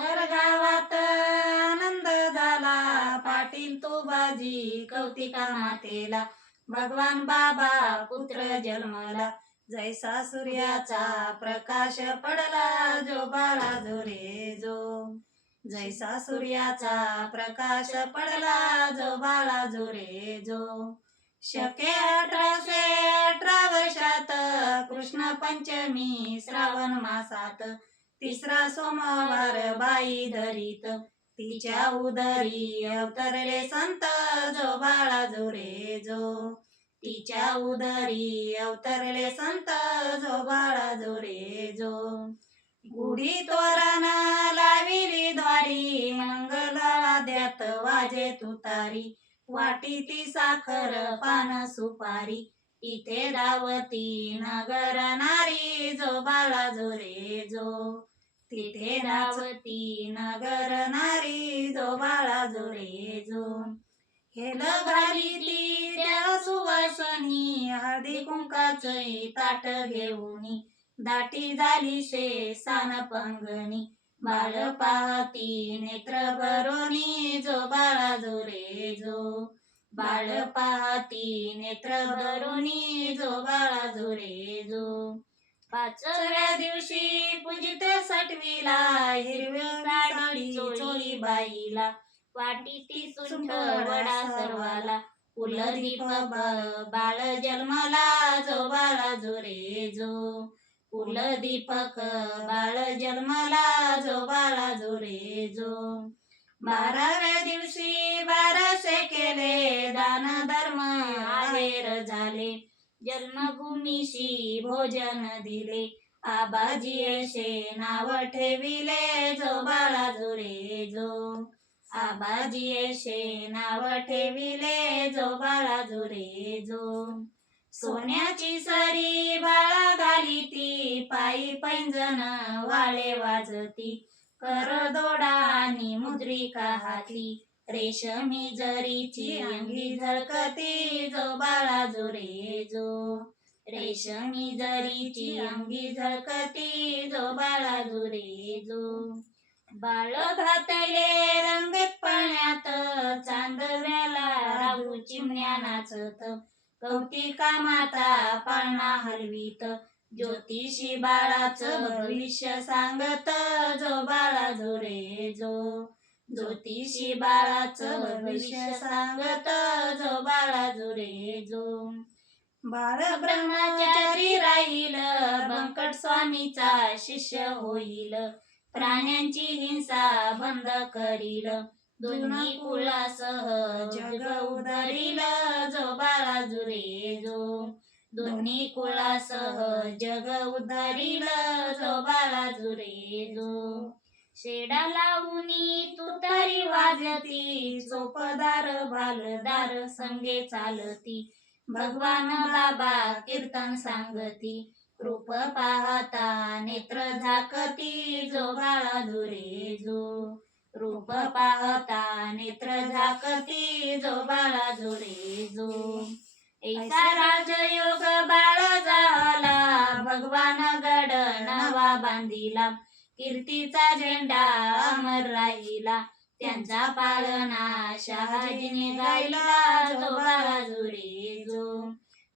गावावर गावात आनंद झाला, पाटील तो बाजी कौतिका मातेला. भगवान बाबा पुत्र जन्मला, जैसा सूर्याचा प्रकाश पडला, जो बाळा जो रे जो. जैसा सूर्याचा प्रकाश पडला, जो बाळा जो रे जो. शके 1818 वर्षात कृष्ण पंचमी श्रावण मासात, तिसरा सोमवार बाई धरीत, तिच्या उदरी अवतरले संत, जो बाळा जो रे जो. तिच्या उदरी अवतरले संत, जो बाळा जो रे जो. गुढी तोरण लाविली द्वारी, मंगल वाद्यात वाजे तुतारी, वाटी ती साखर पान सुपारी, इथे धावती नगर नारी, जो बाळा जो रे जो. तिथे धावती नगर नारी, जो बाळा जो रे जो. हेल घाली ती त्या सुवासनी, हळदी कुंकाचे ताट घेऊनी, दाटी झाली शे सान पंगणी, बाळ पाहती नेत्र भरोनी, जो बाळा जो रे जो. बाळ पाहती नेत्र भरोनी, जो बाळा जो रे जो. पाचव्या दिवशी पूजित सटवीला, हिरव्या साडी चोळी बाईला, वाटी ती सुंठ वडा सर्वाला, फुल दीप बाळ जन्मला, जो बाळा जो रे जो. फुल दीपक बाळ जन्मला, जो बाळा जो रे जो. 12व्या दिवशी 1200 केले, दान धर्म आहेर झाले, जन्मभूमीशी भोजन दिले, आबाजी येशे नाव ठेविले, जो बाळा जो रे जो. आबाजी येशे नाव ठेविले, जो बाळा जो रे जो. सोन्याची सरी बाळा घाली ती, पायी पैंजण वाळे वाजती, कर दोडा आणि मुद्रिका हाती, रेशमी जरीची अंगी झळकती, जो बाळा जो रे जो. रेशमी जरीची अंगी झळकती, जो बाळा जो रे जो. बाळ घातले रंगीत पाण्यात, चांदण्याला राहू चिमण्या नाचत, कौतिका माता पाळणा हलवीत, ज्योतिषी बाळाचं भविष्य सांगत, जो बाळा जो रे जो. ज्योतिषी बाळाचं भविष्य सांगत, जो बाळा जो रे जो. बाळ ब्रह्मचारी राहील, बंकट स्वामीचा शिष्य होईल, प्राण्यांची हिंसा बंद करील, दोन्ही कुळासह जग उधरील, जो बाळा जो रे जो. दोन्ही कुळासह जग उधरील, जो बाळा जो रे जो. शेडा लावूनी तुतारी वाजती, चोपदार भालदार संगे चालती, भगवान बाबा कीर्तन सांगती, रूप पाहता नेत्र झाकती, जो बाळा जो रे जो. रूप पाहता नेत्र झाकती, जो बाळा जो रे जो. ऐसा राजयोग बाळ झाला, भगवान गड नवा बांधिला, कीर्तीचा झेंडा अमर राहिला, त्यांचा पाळणा शहाजीने गायला, जो बाळा जो रे जो.